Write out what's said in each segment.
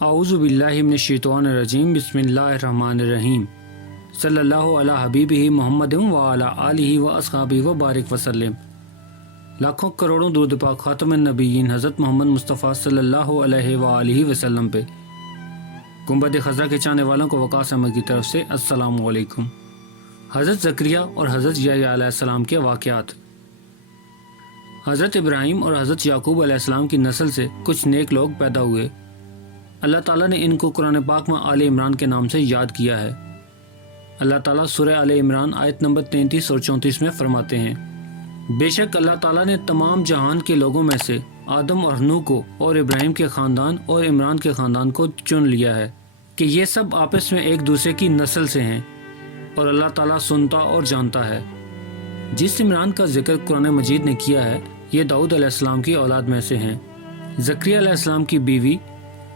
اعوذ باللہ من الشیطان الرجیم بسم اللہ الرحمن الرحیم صلی اللہ علی حبیبہ محمد وعلی آلہ واصحابہ وبارک وسلم۔ لاکھوں کروڑوں درود پاک خاتم النبیین حضرت محمد مصطفیٰ صلی اللہ علیہ وآلہ وسلم پہ۔ گنبد خضرا کے چاہنے والوں کو وقاص احمد کی طرف سے السلام علیکم۔ حضرت زکریا اور حضرت یحییٰ علیہ السلام کے واقعات۔ حضرت ابراہیم اور حضرت یعقوب علیہ السلام کی نسل سے کچھ نیک لوگ پیدا ہوئے۔ اللہ تعالیٰ نے ان کو قرآن پاک میں آل عمران کے نام سے یاد کیا ہے۔ اللہ تعالیٰ سورہ آل عمران آیت نمبر 33 اور 34 میں فرماتے ہیں، بے شک اللہ تعالیٰ نے تمام جہان کے لوگوں میں سے آدم اور نوح کو اور ابراہیم کے خاندان اور عمران کے خاندان کو چن لیا ہے کہ یہ سب آپس میں ایک دوسرے کی نسل سے ہیں، اور اللہ تعالیٰ سنتا اور جانتا ہے۔ جس عمران کا ذکر قرآن مجید نے کیا ہے یہ داؤد علیہ السلام کی اولاد میں سے ہیں۔ زکریا علیہ السلام کی بیوی،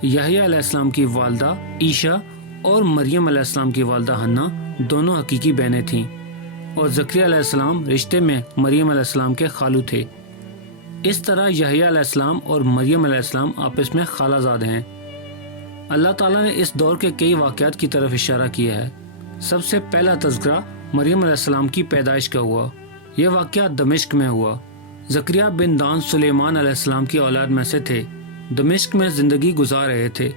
یحییٰ علیہ السلام کی والدہ عیشا اور مریم علیہ السلام کی والدہ حنا دونوں حقیقی بہنیں تھیں، اور زکریا علیہ السلام رشتے میں مریم علیہ السلام کے خالو تھے۔ اس طرح یحییٰ علیہ السلام اور مریم علیہ السلام آپس میں خالہ زاد ہیں۔ اللہ تعالیٰ نے اس دور کے کئی واقعات کی طرف اشارہ کیا ہے۔ سب سے پہلا تذکرہ مریم علیہ السلام کی پیدائش کا ہوا۔ یہ واقعہ دمشق میں ہوا۔ زکریا بن دان سلیمان علیہ السلام کی اولاد میں سے تھے۔ دمشق میں زندگی گزار رہے تھے۔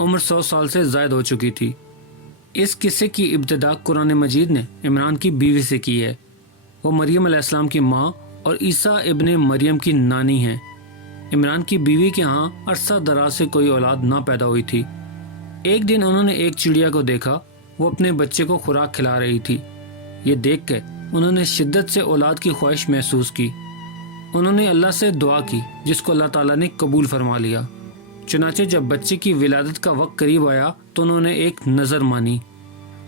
عمر 100 سال سے زائد ہو چکی تھی۔ اس قصے کی ابتدا قرآن مجید نے عمران کی بیوی سے کی ہے۔ وہ مریم علیہ السلام کی ماں اور عیسیٰ ابن مریم کی نانی ہیں۔ عمران کی بیوی کے ہاں عرصہ دراز سے کوئی اولاد نہ پیدا ہوئی تھی۔ ایک دن انہوں نے ایک چڑیا کو دیکھا، وہ اپنے بچے کو خوراک کھلا رہی تھی۔ یہ دیکھ کے انہوں نے شدت سے اولاد کی خواہش محسوس کی۔ انہوں نے اللہ سے دعا کی جس کو اللہ تعالیٰ نے قبول فرما لیا۔ چنانچہ جب بچے کی ولادت کا وقت قریب آیا تو انہوں نے ایک نظر مانی۔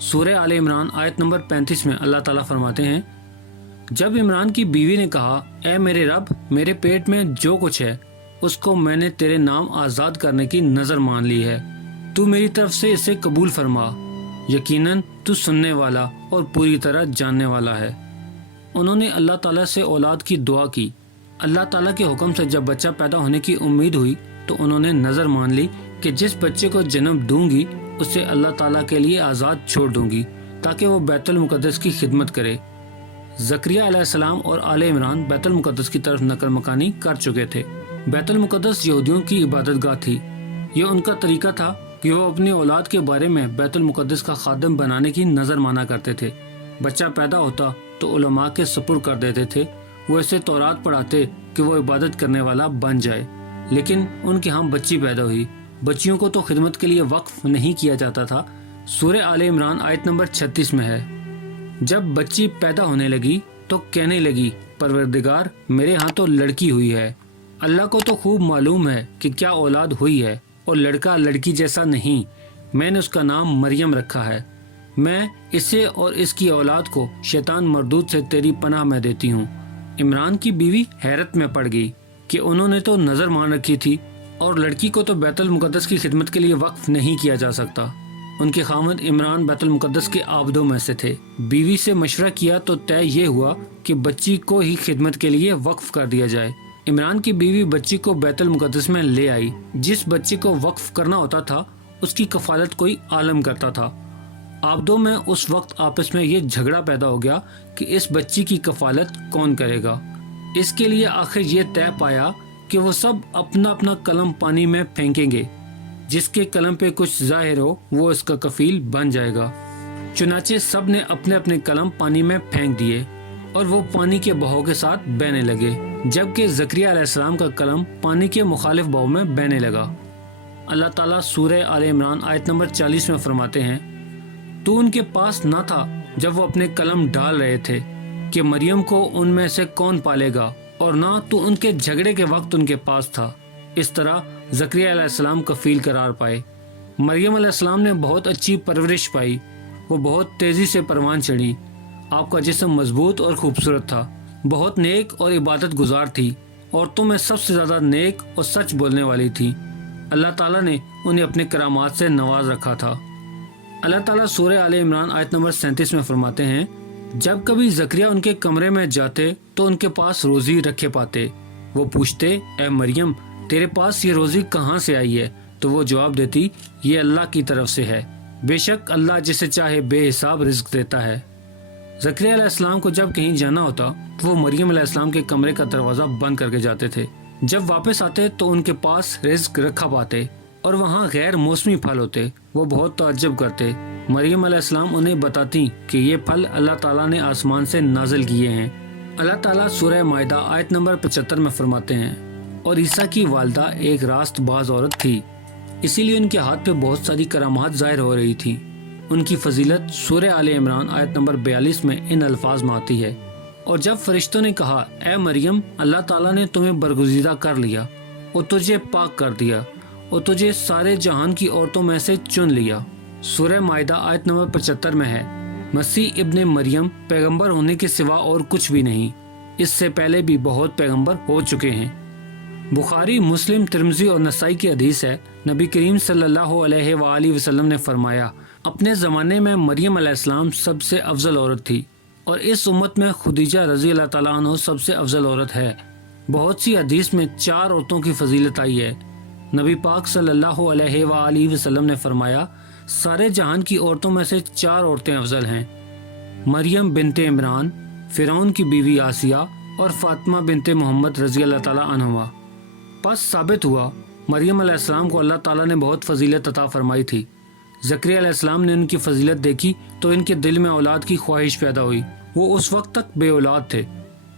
سورہ آل عمران آیت نمبر 35 میں اللہ تعالیٰ فرماتے ہیں، جب عمران کی بیوی نے کہا، اے میرے رب، میرے پیٹ میں جو کچھ ہے اس کو میں نے تیرے نام آزاد کرنے کی نظر مان لی ہے، تو میری طرف سے اسے قبول فرما، یقیناً تو سننے والا اور پوری طرح جاننے والا ہے۔ انہوں نے اللہ تعالیٰ سے اولاد کی دعا کی۔ اللہ تعالیٰ کے حکم سے جب بچہ پیدا ہونے کی امید ہوئی تو انہوں نے نظر مان لی کہ جس بچے کو جنم دوں گی اسے اللہ تعالیٰ کے لیے آزاد چھوڑ دوں گی تاکہ وہ بیت المقدس کی خدمت کرے۔ زکریا علیہ السلام اور آل عمران بیت المقدس کی طرف نقل مکانی کر چکے تھے۔ بیت المقدس یہودیوں کی عبادت گاہ تھی۔ یہ ان کا طریقہ تھا کہ وہ اپنی اولاد کے بارے میں بیت المقدس کا خادم بنانے کی نظر مانا کرتے تھے۔ بچہ پیدا ہوتا تو علماء کے سپرد کر دیتے تھے، وہ اسے تورات پڑھاتے کہ وہ عبادت کرنے والا بن جائے۔ لیکن ان کے ہاں بچی پیدا ہوئی۔ بچیوں کو تو خدمت کے لیے وقف نہیں کیا جاتا تھا۔ سورہ آل عمران آیت نمبر 36 میں ہے، جب بچی پیدا ہونے لگی تو کہنے لگی، پروردگار میرے ہاں تو لڑکی ہوئی ہے۔ اللہ کو تو خوب معلوم ہے کہ کیا اولاد ہوئی ہے، اور لڑکا لڑکی جیسا نہیں۔ میں نے اس کا نام مریم رکھا ہے۔ میں اسے اور اس کی اولاد کو شیطان مردود سے تیری پناہ میں دیتی ہوں۔ عمران کی بیوی حیرت میں پڑ گئی کہ انہوں نے تو نظر مان رکھی تھی اور لڑکی کو تو بیت المقدس کی خدمت کے لیے وقف نہیں کیا جا سکتا۔ ان کے خاوند عمران بیت المقدس کے عابدوں میں سے تھے۔ بیوی سے مشورہ کیا تو طے یہ ہوا کہ بچی کو ہی خدمت کے لیے وقف کر دیا جائے۔ عمران کی بیوی بچی کو بیت المقدس میں لے آئی۔ جس بچے کو وقف کرنا ہوتا تھا اس کی کفالت کوئی عالم کرتا تھا۔ عابدوں میں اس وقت آپس میں یہ جھگڑا پیدا ہو گیا کہ اس بچی کی کفالت کون کرے گا۔ اس کے لیے آخر یہ طے پایا کہ وہ سب اپنا اپنا قلم پانی میں پھینکیں گے، جس کے قلم پہ کچھ ظاہر ہو وہ اس کا کفیل بن جائے گا۔ چنانچہ سب نے اپنے اپنے قلم پانی میں پھینک دیے اور وہ پانی کے بہاؤ کے ساتھ بہنے لگے، جبکہ زکریا علیہ السلام کا قلم پانی کے مخالف بہاؤ میں بہنے لگا۔ اللہ تعالیٰ سورہ آل عمران آیت نمبر 40 میں فرماتے ہیں، تو ان کے پاس نہ تھا جب وہ اپنے قلم ڈال رہے تھے کہ مریم کو ان میں سے کون پالے گا، اور نہ تو ان کے جھگڑے کے وقت ان کے پاس تھا۔ اس طرح زکریا علیہ السلام کفیل قرار پائے۔ مریم علیہ السلام نے بہت اچھی پرورش پائی۔ وہ بہت تیزی سے پروان چڑھی۔ آپ کا جسم مضبوط اور خوبصورت تھا، بہت نیک اور عبادت گزار تھی، عورتوں میں سب سے زیادہ نیک اور سچ بولنے والی تھی۔ اللہ تعالیٰ نے انہیں اپنے کرامات سے نواز رکھا تھا۔ اللہ تعالیٰ سورہ آل عمران آیت نمبر 37 میں فرماتے ہیں، جب کبھی زکریا ان کے کمرے میں جاتے تو ان کے پاس روزی رکھے پاتے۔ وہ پوچھتے، اے مریم، تیرے پاس یہ روزی کہاں سے آئی ہے؟ تو تو وہ جواب دیتی یہ اللہ کی طرف سے ہے، بے شک اللہ جسے چاہے بے حساب رزق دیتا ہے۔ زکریا علیہ السلام کو جب کہیں جانا ہوتا تو وہ مریم علیہ السلام کے کمرے کا دروازہ بند کر کے جاتے تھے۔ جب واپس آتے تو ان کے پاس رزق رکھا پاتے اور وہاں غیر موسمی پھل ہوتے۔ وہ بہت تعجب کرتے۔ مریم علیہ السلام انہیں بتاتی کہ یہ پھل اللہ تعالیٰ نے آسمان سے نازل کیے ہیں۔ اللہ تعالیٰ سورہ مائدہ آیت نمبر 75 میں فرماتے ہیں، اور عیسیٰ کی والدہ ایک راست باز عورت تھی، اسی لیے ان کے ہاتھ پہ بہت ساری کرامات ظاہر ہو رہی تھی۔ ان کی فضیلت سورہ آل عمران آیت نمبر 42 میں ان الفاظ میں آتی ہے، اور جب فرشتوں نے کہا اے مریم، اللہ تعالیٰ نے تمہیں برگزیدہ کر لیا اور تجھے پاک کر دیا اور تجھے سارے جہان کی عورتوں میں سے چن لیا، سورہ مائدہ آیت نمبر 75 میں ہے۔ مسیح ابن مریم پیغمبر ہونے کے سوا اور کچھ بھی نہیں، اس سے پہلے بھی بہت پیغمبر ہو چکے ہیں۔ بخاری، مسلم، ترمذی اور نسائی کی حدیث ہے، نبی کریم صلی اللہ علیہ وآلہ وسلم نے فرمایا، اپنے زمانے میں مریم علیہ السلام سب سے افضل عورت تھی، اور اس امت میں خدیجہ رضی اللہ تعالیٰ عنہ سب سے افضل عورت ہے۔ بہت سی حدیث میں 4 عورتوں کی فضیلت آئی ہے۔ نبی پاک صلی اللہ علیہ وآلہ وسلم نے فرمایا، سارے جہان کی عورتوں میں سے 4 عورتیں افضل ہیں، مریم بنت عمران، فرعون کی بیوی آسیہ اور فاطمہ بنت محمد رضی اللہ تعالیٰ عنہما۔ پس ثابت ہوا مریم علیہ السلام کو اللہ تعالیٰ نے بہت فضیلت عطا فرمائی تھی۔ زکریا علیہ السلام نے ان کی فضیلت دیکھی تو ان کے دل میں اولاد کی خواہش پیدا ہوئی۔ وہ اس وقت تک بے اولاد تھے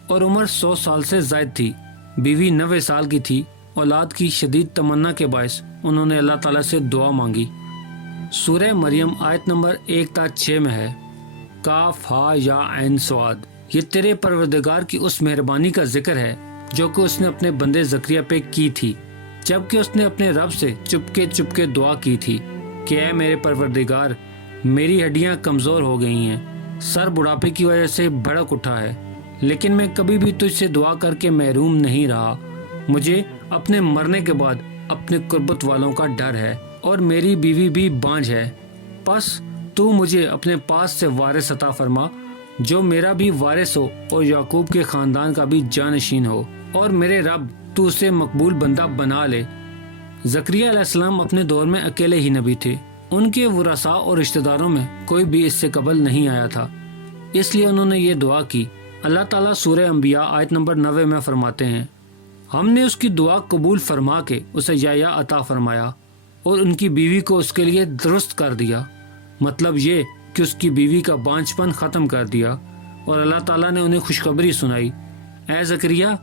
اور عمر 100 سال سے زائد تھی، بیوی 90 سال کی تھی۔ اولاد کی شدید تمنا کے باعث انہوں نے اللہ تعالیٰ سے دعا مانگی۔ سورہ مریم آیت نمبر 1 تا 6 میں ہے، کاف ہا یا عین صاد، یہ تیرے پروردگار کی اس مہربانی کا ذکر ہے جو کہ اس نے اپنے بندے زکریا پہ کی تھی، جبکہ اس نے اپنے رب سے چپکے دعا کی تھی کہ اے میرے پروردگار، میری ہڈیاں کمزور ہو گئی ہیں، سر بڑھاپے کی وجہ سے بھڑک اٹھا ہے، لیکن میں کبھی بھی تجھ سے دعا کر کے محروم نہیں رہا۔ مجھے اپنے مرنے کے بعد اپنے قربت والوں کا ڈر ہے اور میری بیوی بھی بانجھ ہے، پس تو مجھے اپنے پاس سے وارث عطا فرما جو میرا بھی وارث ہو اور یعقوب کے خاندان کا بھی جانشین ہو، اور میرے رب تو اسے مقبول بندہ بنا لے۔ زکریا علیہ السلام اپنے دور میں اکیلے ہی نبی تھے، ان کے ورثاء اور رشتہ داروں میں کوئی بھی اس سے قبل نہیں آیا تھا، اس لیے انہوں نے یہ دعا کی۔ اللہ تعالیٰ سورہ انبیاء آیت نمبر 90 میں فرماتے ہیں، ہم نے اس کی دعا قبول فرما کے اسے یحییٰ عطا فرمایا اور ان کی بیوی کو اس کے لیے درست کر دیا، مطلب یہ کہ اس کی بیوی کا بانجھپن ختم کر دیا، اور اللہ تعالیٰ نے انہیں خوشخبری سنائی، اے زکریا،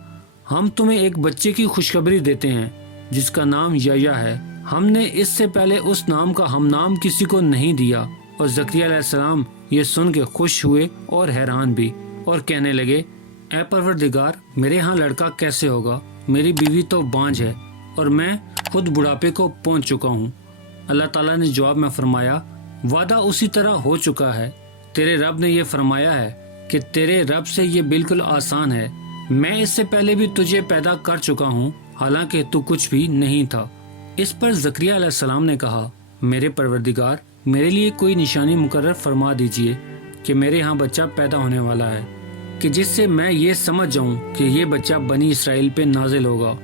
ہم تمہیں ایک بچے کی خوشخبری دیتے ہیں جس کا نام یحییٰ ہے، ہم نے اس سے پہلے اس نام کا ہم نام کسی کو نہیں دیا۔ اور زکریا علیہ السلام یہ سن کے خوش ہوئے اور حیران بھی، اور کہنے لگے، اے پروردگار، میرے ہاں لڑکا کیسے ہوگا؟ میری بیوی تو بانجھ ہے اور میں خود بڑھاپے کو پہنچ چکا ہوں۔ اللہ تعالیٰ نے جواب میں فرمایا، وعدہ اسی طرح ہو چکا ہے، تیرے رب نے یہ فرمایا ہے کہ تیرے رب سے یہ بالکل آسان ہے، میں اس سے پہلے بھی تجھے پیدا کر چکا ہوں حالانکہ تو کچھ بھی نہیں تھا۔ اس پر زکریا علیہ السلام نے کہا، میرے پروردگار، میرے لیے کوئی نشانی مقرر فرما دیجئے کہ میرے ہاں بچہ پیدا ہونے والا ہے، کہ جس سے میں یہ سمجھ جاؤں کہ یہ بچہ بنی اسرائیل پہ نازل ہوگا،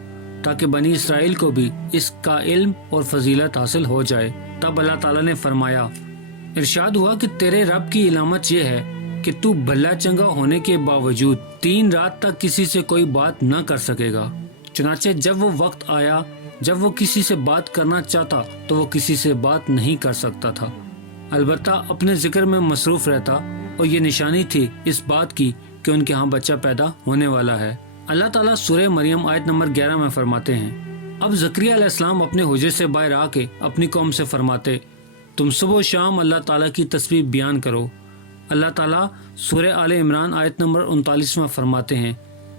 تاکہ بنی اسرائیل کو بھی اس کا علم اور فضیلت حاصل ہو جائے۔ تب اللہ تعالیٰ نے فرمایا، ارشاد ہوا کہ تیرے رب کی علامت یہ ہے کہ تو بھلا چنگا ہونے کے باوجود 3 رات تک کسی سے کوئی بات نہ کر سکے گا۔ چنانچہ جب وہ وقت آیا جب وہ کسی سے بات کرنا چاہتا تو وہ کسی سے بات نہیں کر سکتا تھا، البتہ اپنے ذکر میں مصروف رہتا، اور یہ نشانی تھی اس بات کی کہ ان کے ہاں بچہ پیدا ہونے والا ہے۔ اللہ تعالیٰ سورہ مریم آیت نمبر 11 میں فرماتے ہیں، اب زکریا علیہ السلام اپنے حجرے سے باہر آ کے اپنی قوم سے فرماتے، تم صبح و شام اللہ تعالیٰ کی تسبیح بیان کرو۔ اللہ تعالیٰ سورہ آل عمران آیت نمبر 39 میں فرماتے ہیں،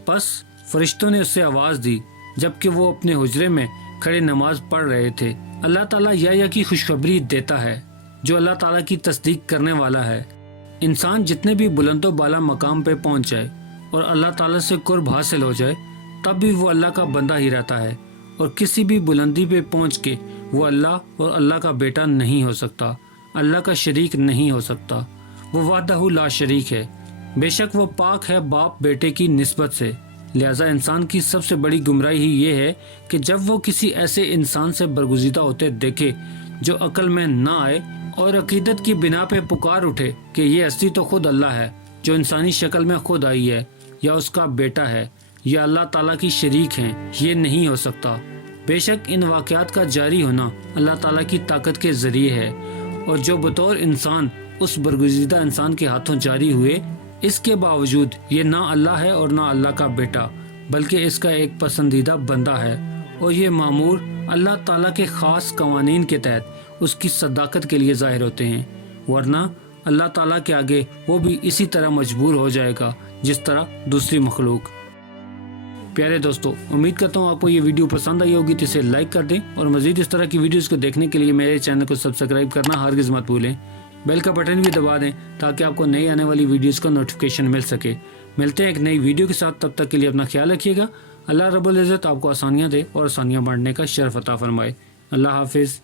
پس فرشتوں نے اس سے آواز دی جبکہ وہ اپنے حجرے میں کھڑے نماز پڑھ رہے تھے، اللہ تعالیٰ یحییٰ کی خوشخبری دیتا ہے جو اللہ تعالیٰ کی تصدیق کرنے والا ہے۔ انسان جتنے بھی بلند و بالا مقام پہ پہنچ جائے اور اللہ تعالیٰ سے قرب حاصل ہو جائے، تب بھی وہ اللہ کا بندہ ہی رہتا ہے، اور کسی بھی بلندی پہ پہنچ کے وہ اللہ اور اللہ کا بیٹا نہیں ہو سکتا، اللہ کا شریک نہیں ہو سکتا، وہ وحدہ لا شریک ہے، بے شک وہ پاک ہے باپ بیٹے کی نسبت سے، لہٰذا انسان کی سب سے بڑی گمراہی ہی یہ ہے کہ جب وہ کسی ایسے انسان سے برگزیدہ ہوتے دیکھے جو عقل میں نہ آئے اور عقیدت کی بنا پہ پکار اٹھے کہ یہ ہستی تو خود اللہ ہے جو انسانی شکل میں خود آئی ہے، یا اس کا بیٹا ہے، یا اللہ تعالیٰ کی شریک ہیں، یہ نہیں ہو سکتا۔ بے شک ان واقعات کا جاری ہونا اللہ تعالیٰ کی طاقت کے ذریعے ہے، اور جو بطور انسان اس برگزیدہ انسان کے ہاتھوں جاری ہوئے، اس کے باوجود یہ نہ اللہ ہے اور نہ اللہ کا بیٹا، بلکہ اس کا ایک پسندیدہ بندہ ہے، اور یہ مامور اللہ تعالیٰ کے خاص قوانین کے تحت اس کی صداقت کے لیے ظاہر ہوتے ہیں، ورنہ اللہ تعالیٰ کے آگے وہ بھی اسی طرح مجبور ہو جائے گا جس طرح دوسری مخلوق۔ پیارے دوستو، امید کرتا ہوں آپ کو یہ ویڈیو پسند آئی ہوگی، تو اسے لائک کر دیں، اور مزید اس طرح کی ویڈیوز کو دیکھنے کے لیے میرے چینل کو سبسکرائب کرنا ہرگز مت بھولیں۔ بیل کا بٹن بھی دبا دیں تاکہ آپ کو نئی آنے والی ویڈیوز کا نوٹیفیکیشن مل سکے۔ ملتے ہیں ایک نئی ویڈیو کے ساتھ، تب تک کے لیے اپنا خیال رکھیے گا۔ اللہ رب العزت آپ کو آسانیاں دے اور آسانیاں بانٹنے کا شرف عطا فرمائے۔ اللہ حافظ۔